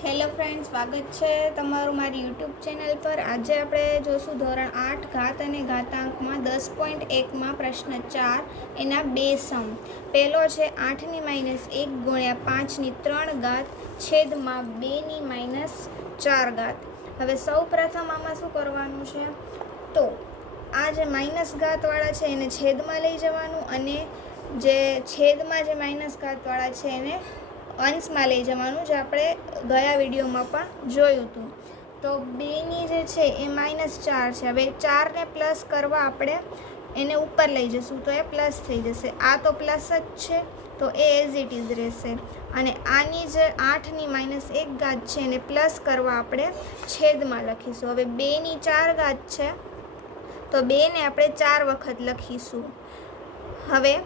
Hello friend, સ્વાગત છે તમારું મારી યુટ્યુબ ચેનલ પર। આજે આપણે જોશું ધોરણ 8 ઘાત અને ઘાતાંકમાં 10.1માં પ્રશ્ન 4 એના બે સમ। પહેલો છે 8ની -1 ગુણ્યા 5ની 3 ઘાત છેદમાં 2ની -4 ઘાત। હવે સૌ પ્રથમ આમાં શું કરવાનું છે, તો આ જે માઇનસ ઘાતવાળા છે એને છેદમાં લઈ જવાનું અને જે છેદમાં જે માઇનસ ઘાતવાળા છે એને અંશમાં લઈ જવાનું, જે આપણે ગયા વિડીયોમાં પણ જોયું હતું। તો 2ની જે છે એ -4 છે। હવે 4ને પ્લસ કરવા આપણે એને ઉપર લઈ જશું તો એ પ્લસ થઈ જશે। આ તો પ્લસ જ છે તો એ એઝ ઇટ ઇઝ રહેશે। અને આની જે 8ની -1 ઘાત છે એને પ્લસ કરવા આપણે છેદમાં લખીશું। હવે 2ની 4 ઘાત છે તો 2ને આપણે 4 વખત લખીશું। હવે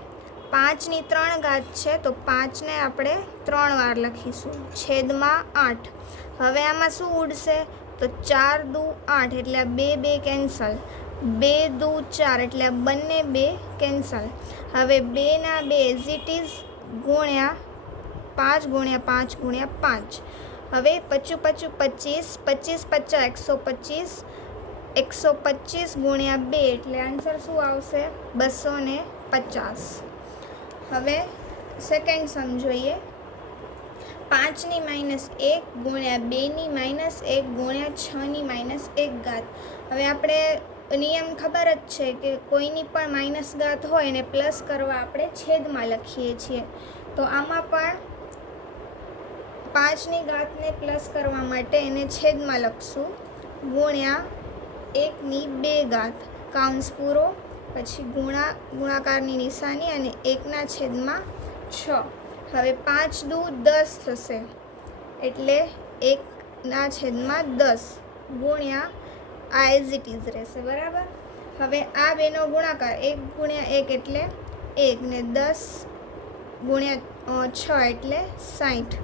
5ની 3 ઘાત છે તો 5ને આપણે 3 વાર લખીશું છેદમાં 8। હવે આમાં શું ઉડશે, તો 4 દુ 8 એટલે આ 2 2 કેન્સલ, 2 દુ 4 એટલે આ બંને 2 કેન્સલ। હવે 2 ના 2 એઝ ઇટ ઇઝ ગુણ્યા 5 ગુણ્યા 5 ગુણ્યા 5। હવે 25 25 25 50 125 ગુણ્યા 2 એટલે આન્સર શું આવશે, 250। હવે સેકન્ડ સમ જોઈએ, 5ની -1 ગુણ્યા 2ની -1 ગુણ્યા 6ની -1 ઘાત। હવે આપણે નિયમ ખબર જ છે કે કોઈની પણ માઇનસ ઘાત હોય એને પ્લસ કરવા આપણે છેદમાં લખીએ છીએ। તો આમાં પણ 5ની ઘાતને પ્લસ કરવા માટે એને છેદમાં લખશું ગુણ્યા 1ની 2 ઘાત, કાઉન્સ પૂરો, પછી ગુણાકારની નિશાની અને 1/6। હવે 5 દુ 10 થશે એટલે 1/10 ગુણ્યા આ એઝ ઇટ ઇઝ રહેશે, બરાબર। હવે આ બેનો ગુણાકાર 1 ગુણ્યા 1 એટલે 1 ને 10 ગુણ્યા 6 એટલે 60।